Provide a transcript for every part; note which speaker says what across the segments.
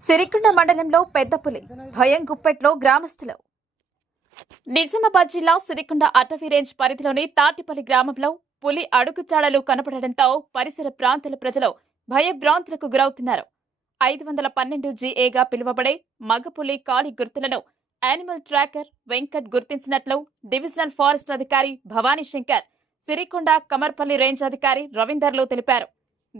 Speaker 1: సిరికొండ మండలంలో పెద్ద పులి భయం గుప్పెట్లో గ్రామస్తులు. నిజామాబాద్ జిల్లా సిరికొండ అటవీ రేంజ్ పరిధిలోని తాటిపల్లి గ్రామంలో పులి అడుగుచాడలు కనపడడంతో పరిసర ప్రాంతాల ప్రజలు భయభ్రాంతులకు గురవుతున్నారు. ఐదు వందల పన్నెండు జీఏగా పిలువబడే మగపులి కాలి గుర్తులను యానిమల్ ట్రాకర్ వెంకట్ గుర్తించినట్లు డివిజనల్ ఫారెస్ట్ అధికారి భవానీ శంకర్ సిరికొండ కమర్పల్లి రేంజ్ అధికారి రవీందర్లు తెలిపారు.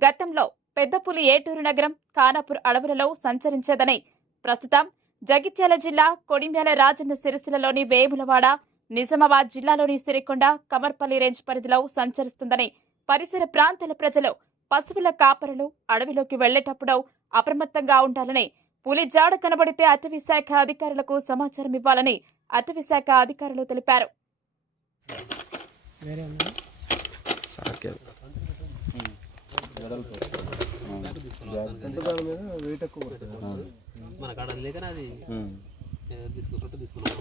Speaker 1: గతంలో పెద్ద పులి ఏటూరు నగరం ఖానాపూర్ అడవులలో సంచరించేదని ప్రస్తుతం జగిత్యాల జిల్లా కొడిమ్యాల రాజన్న సిరిసిల్లలోని వేములవాడ నిజామాబాద్ జిల్లాలోని సిరికొండ కమర్పల్లి రేంజ్ పరిధిలో సంచరిస్తుందని పరిసర ప్రాంతాల ప్రజలు పశువుల కాపరులు అడవిలోకి వెళ్ళేటప్పుడు అప్రమత్తంగా ఉండాలని పులి జాడ కనబడితే అటవీ శాఖ అధికారులకు సమాచారం ఇవ్వాలని అటవీ శాఖ అధికారులు తెలిపారు.
Speaker 2: మన కాడ లేకనే అది తీసుకుంటుంటే తీసుకున్నాం.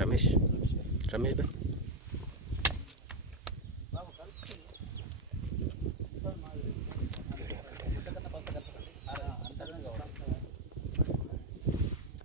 Speaker 3: రమేష్ రమేష్ భాయ్